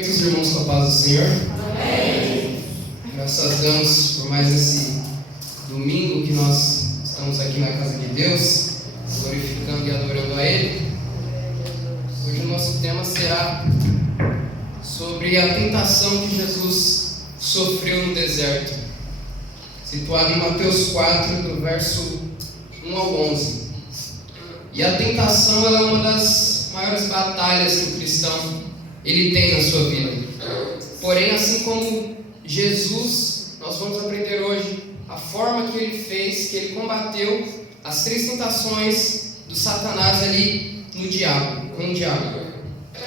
Muitos irmãos com a paz do Senhor. Amém. Graças a Deus por mais esse domingo que nós estamos aqui na casa de Deus, glorificando e adorando a Ele. Hoje o nosso tema será sobre a tentação que Jesus sofreu no deserto, situado em Mateus 4, do verso 1 ao 11. E a tentação ela é uma das maiores batalhas que o cristão ele tem na sua vida. Porém, assim como Jesus, nós vamos aprender hoje a forma que ele fez, que ele combateu as três tentações do Satanás ali com o diabo.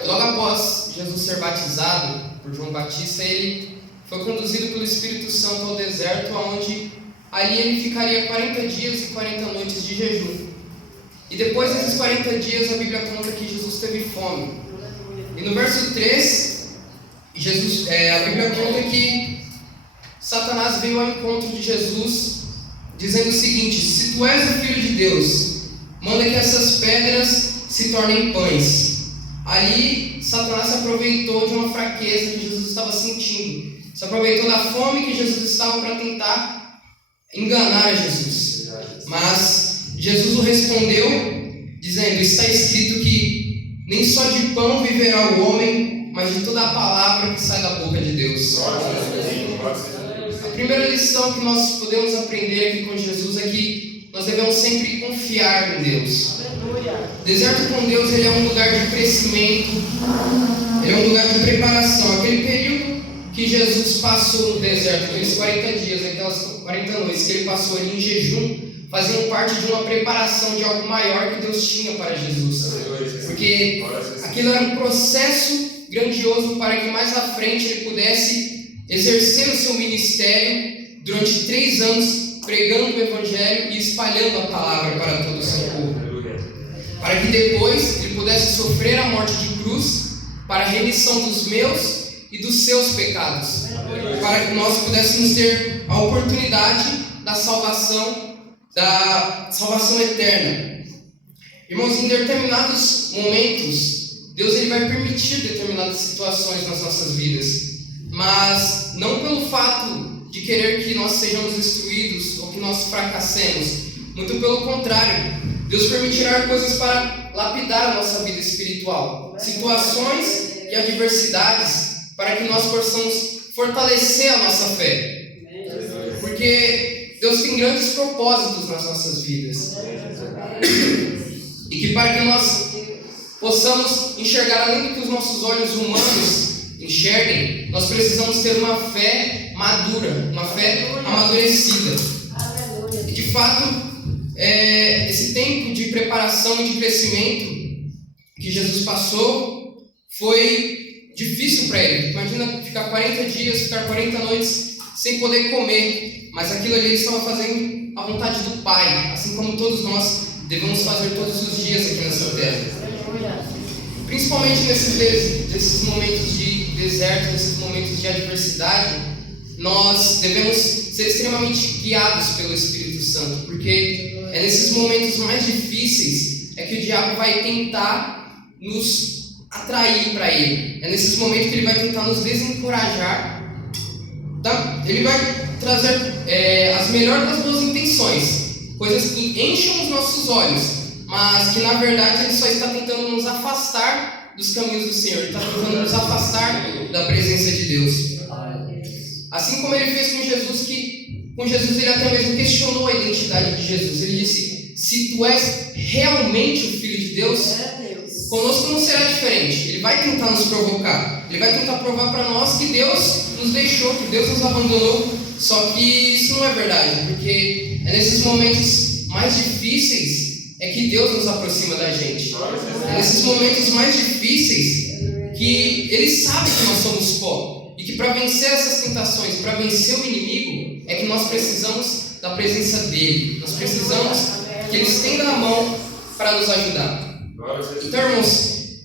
Logo após Jesus ser batizado por João Batista, ele foi conduzido pelo Espírito Santo ao deserto, onde ali ele ficaria 40 dias e 40 noites de jejum. E depois desses 40 dias, a Bíblia conta que Jesus teve fome. E no verso 3, a Bíblia conta que Satanás veio ao encontro de Jesus, dizendo o seguinte: se tu és o Filho de Deus, manda que essas pedras se tornem pães. Ali, Satanás se aproveitou de uma fraqueza que Jesus estava sentindo. Se aproveitou da fome que Jesus estava para tentar enganar a Jesus. Mas Jesus o respondeu, dizendo: está escrito que nem só de pão viverá o homem, mas de toda a palavra que sai da boca de Deus. A primeira lição que nós podemos aprender aqui com Jesus é que nós devemos sempre confiar em Deus. O deserto com Deus ele é um lugar de crescimento, ele é um lugar de preparação. Aquele período que Jesus passou no deserto, aqueles 40 dias, aquelas 40 noites que ele passou ali em jejum, faziam parte de uma preparação de algo maior que Deus tinha para Jesus. Porque aquilo era um processo grandioso para que mais à frente ele pudesse exercer o seu ministério durante 3 anos, pregando o Evangelho e espalhando a palavra para todo o seu povo. Para que depois ele pudesse sofrer a morte de cruz para a remissão dos meus e dos seus pecados. Para que nós pudéssemos ter a oportunidade da salvação eterna. Irmãos, em determinados momentos, Deus ele vai permitir determinadas situações nas nossas vidas, mas não pelo fato de querer que nós sejamos destruídos ou que nós fracassemos. Muito pelo contrário, Deus permitirá coisas para lapidar a nossa vida espiritual, situações e adversidades para que nós possamos fortalecer a nossa fé, porque Deus tem grandes propósitos nas nossas vidas. E que para que nós possamos enxergar além do que os nossos olhos humanos enxerguem, nós precisamos ter uma fé madura, uma fé amadurecida. E de fato, esse tempo de preparação e de crescimento que Jesus passou foi difícil para ele. Imagina ficar 40 dias, ficar 40 noites sem poder comer. Mas aquilo ali ele estava fazendo a vontade do Pai, assim como todos nós devemos fazer todos os dias aqui nessa terra. Principalmente nesses momentos de deserto, nesses momentos de adversidade, nós devemos ser extremamente guiados pelo Espírito Santo, porque é nesses momentos mais difíceis que o diabo vai tentar nos atrair para ele. É nesses momentos que ele vai tentar nos desencorajar. Tá? Ele vai trazer as melhores das boas intenções, coisas que enchem os nossos olhos, mas que na verdade ele só está tentando nos afastar dos caminhos do Senhor, ele está tentando nos afastar da presença de Deus. Assim como ele fez com Jesus, que com Jesus ele até mesmo questionou a identidade de Jesus. Ele disse: se tu és realmente o Filho de Deus, conosco não será diferente. Ele vai tentar nos provocar, ele vai tentar provar para nós que Deus nos deixou, que Deus nos abandonou. Só que isso não é verdade, porque é nesses momentos mais difíceis que Deus nos aproxima da gente. É nesses momentos mais difíceis que Ele sabe que nós somos pó, e que para vencer essas tentações, para vencer o inimigo, é que nós precisamos da presença dEle. Nós precisamos que Ele estenda a mão para nos ajudar. Então, irmãos,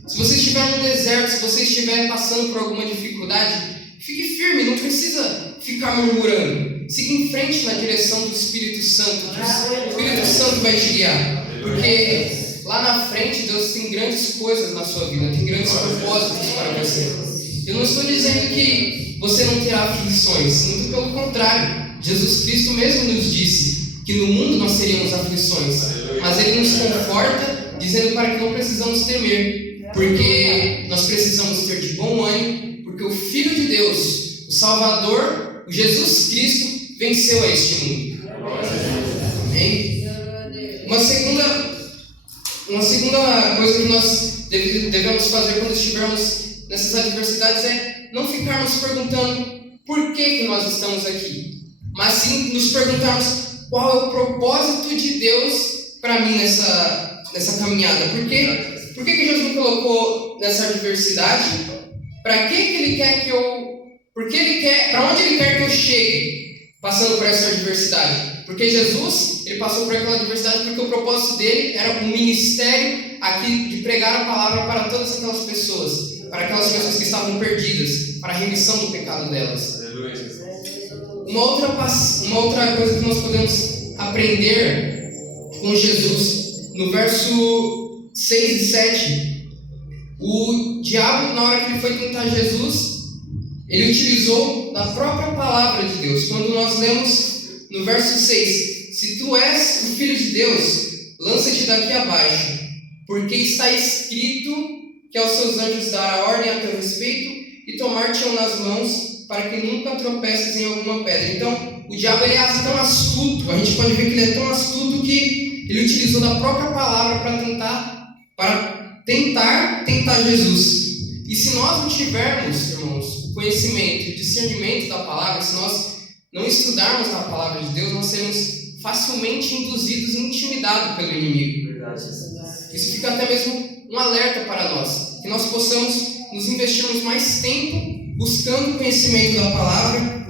se você estiver no deserto, se você estiver passando por alguma dificuldade, fique firme, não precisa ficar murmurando. Siga em frente na direção do Espírito Santo, que o Espírito Santo vai te guiar. Porque lá na frente Deus tem grandes coisas na sua vida, tem grandes propósitos para você. Eu não estou dizendo que você não terá aflições, muito pelo contrário. Jesus Cristo mesmo nos disse que no mundo nós teríamos aflições, mas Ele nos conforta dizendo para que não precisamos temer, porque nós precisamos ter de bom ânimo, porque o Filho de Deus, o Salvador, o Jesus Cristo, venceu a este mundo. Amém? Uma segunda coisa que nós devemos fazer quando estivermos nessas adversidades é não ficarmos perguntando por que nós estamos aqui, mas sim nos perguntarmos qual é o propósito de Deus para mim nessa caminhada. Por que Jesus me colocou nessa adversidade? Para que Ele quer que eu... Para onde Ele quer que eu chegue passando por essa adversidade? Porque Jesus, Ele passou por aquela adversidade porque o propósito dele era um ministério aqui de pregar a palavra para todas aquelas pessoas, para aquelas pessoas que estavam perdidas, para a remissão do pecado delas. Uma outra coisa que nós podemos aprender com Jesus, no verso 6 e 7, o diabo, na hora que ele foi tentar Jesus, ele utilizou da própria palavra de Deus. Quando nós lemos no verso 6, se tu és o Filho de Deus, lança-te daqui abaixo, porque está escrito que aos seus anjos dará ordem a teu respeito e tomar-te-ão nas mãos, para que nunca tropeces em alguma pedra. Então, o diabo ele é tão astuto, a gente pode ver que ele é tão astuto que ele utilizou da própria palavra para tentar Jesus. E se nós não tivermos, irmãos, o conhecimento e o discernimento da palavra, se nós não estudarmos a palavra de Deus, nós seremos facilmente induzidos e intimidados pelo inimigo. Isso fica até mesmo um alerta para nós, que nós possamos nos investirmos mais tempo buscando o conhecimento da palavra,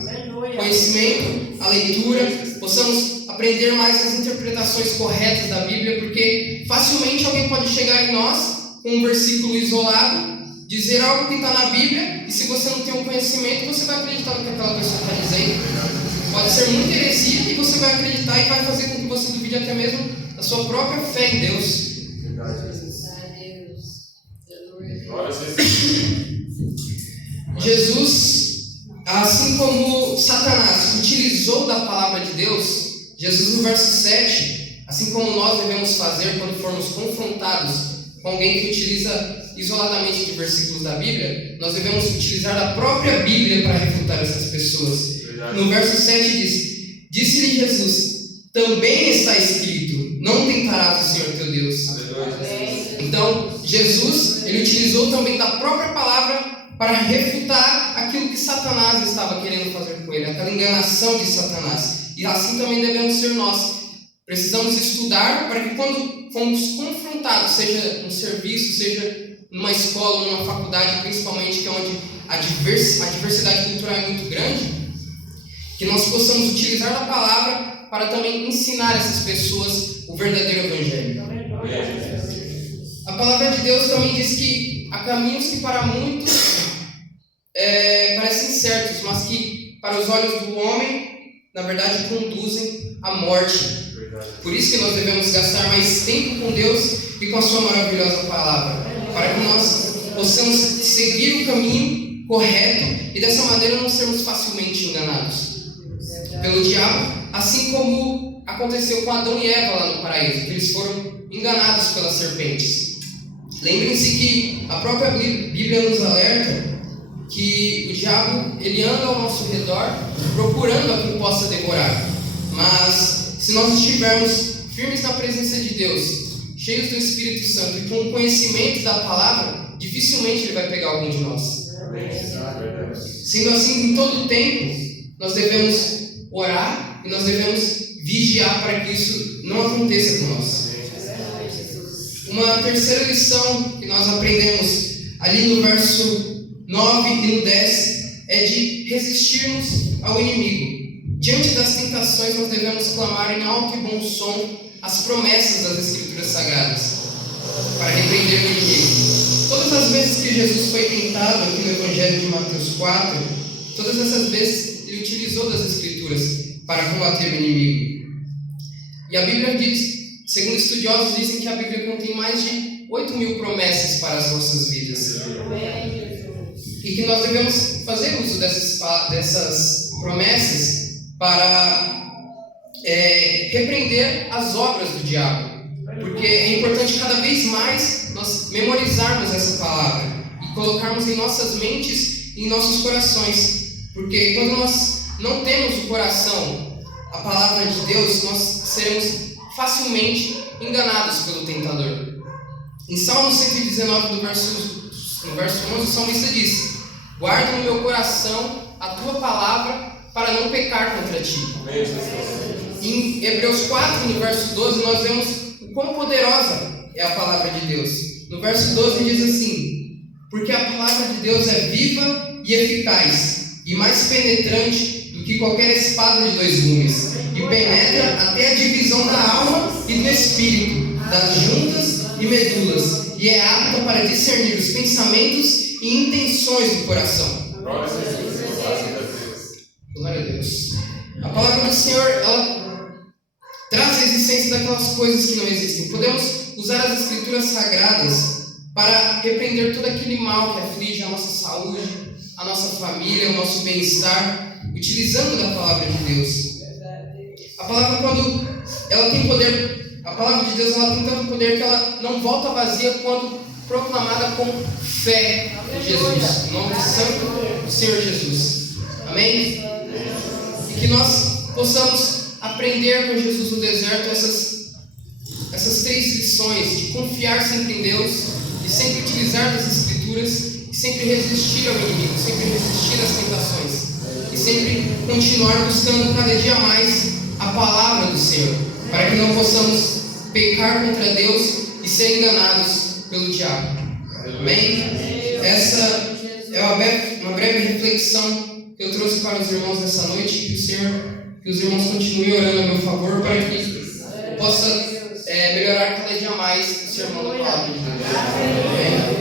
conhecimento, a leitura, possamos aprender mais as interpretações corretas da Bíblia, porque facilmente alguém pode chegar em nós com um versículo isolado, dizer algo que está na Bíblia, e se você não tem o conhecimento, você vai acreditar no que aquela pessoa está dizendo. Pode ser muita heresia e você vai acreditar e vai fazer com que você duvide até mesmo da sua própria fé em Deus. Jesus, assim como Satanás utilizou da palavra de Deus, Jesus no verso 7, assim como nós devemos fazer quando formos confrontados com alguém que utiliza isoladamente de versículos da Bíblia, nós devemos utilizar a própria Bíblia para refutar essas pessoas. No verso 7 diz: disse-lhe Jesus, também está escrito, não tentarás o Senhor teu Deus. Então, Jesus, ele utilizou também da própria palavra para refutar aquilo que Satanás estava querendo fazer com ele, aquela enganação de Satanás. E assim também devemos ser nós. Precisamos estudar para que quando formos confrontados, seja no serviço, seja numa escola, numa faculdade, principalmente, que é onde a diversidade cultural é muito grande, que nós possamos utilizar a palavra para também ensinar essas pessoas o verdadeiro Evangelho. A palavra de Deus também diz que há caminhos que para muitos parecem certos, mas que para os olhos do homem, na verdade, conduzem à morte. Por isso que nós devemos gastar mais tempo com Deus e com a sua maravilhosa palavra, para que nós possamos seguir o caminho correto e dessa maneira não sermos facilmente enganados pelo diabo, assim como aconteceu com Adão e Eva lá no paraíso, que eles foram enganados pelas serpentes. Lembrem-se que a própria Bíblia nos alerta que o diabo ele anda ao nosso redor procurando a quem possa devorar, mas se nós estivermos firmes na presença de Deus, cheios do Espírito Santo e com o conhecimento da palavra, dificilmente ele vai pegar algum de nós. Sendo assim, em todo o tempo nós devemos orar e nós devemos vigiar para que isso não aconteça com nós. Uma terceira lição que nós aprendemos ali no verso 9 e no 10 é de resistirmos ao inimigo. Diante das tentações, nós devemos clamar em alto e bom som as promessas das Escrituras Sagradas para repreender o inimigo. Todas as vezes que Jesus foi tentado aqui no Evangelho de Mateus 4, todas essas vezes ele utilizou das Escrituras para combater o inimigo. E a Bíblia diz, segundo estudiosos, dizem que a Bíblia contém mais de 8.000 promessas para as nossas vidas. e que nós devemos fazer uso dessas promessas para repreender as obras do diabo. Porque é importante cada vez mais nós memorizarmos essa palavra e colocarmos em nossas mentes e em nossos corações. Porque quando nós não temos o coração, a palavra de Deus, nós seremos facilmente enganados pelo tentador. Em Salmo 119, no verso 11, o salmista diz: guarda no meu coração a tua palavra para não pecar contra ti. Em Hebreus 4, no verso 12, nós vemos o quão poderosa é a palavra de Deus. No verso 12 diz assim: porque a palavra de Deus é viva e eficaz, e mais penetrante do que qualquer espada de 2 gumes, e penetra até a divisão da alma e do espírito, das juntas e medulas, e é apta para discernir os pensamentos e intenções do coração. Glória a Deus. A palavra do Senhor, ela traz a existência daquelas coisas que não existem. Podemos usar as escrituras sagradas para repreender todo aquele mal que aflige a nossa saúde, a nossa família, o nosso bem-estar, utilizando da palavra de Deus. A palavra, quando ela tem poder, a palavra de Deus, ela tem tanto poder que ela não volta vazia quando proclamada com fé em Jesus, no nome santo do Senhor Jesus. Amém? E que nós possamos aprender com Jesus no deserto essas 3 lições: de confiar sempre em Deus, de sempre utilizar das Escrituras, e sempre resistir ao inimigo, sempre resistir às tentações, e sempre continuar buscando cada dia mais a palavra do Senhor, para que não possamos pecar contra Deus e ser enganados pelo diabo. Amém? Essa é uma breve reflexão que eu trouxe para os irmãos nessa noite. Que os irmãos continuem orando a meu favor para que eu possa melhorar cada dia mais o sermão da palavra de Deus. Amém?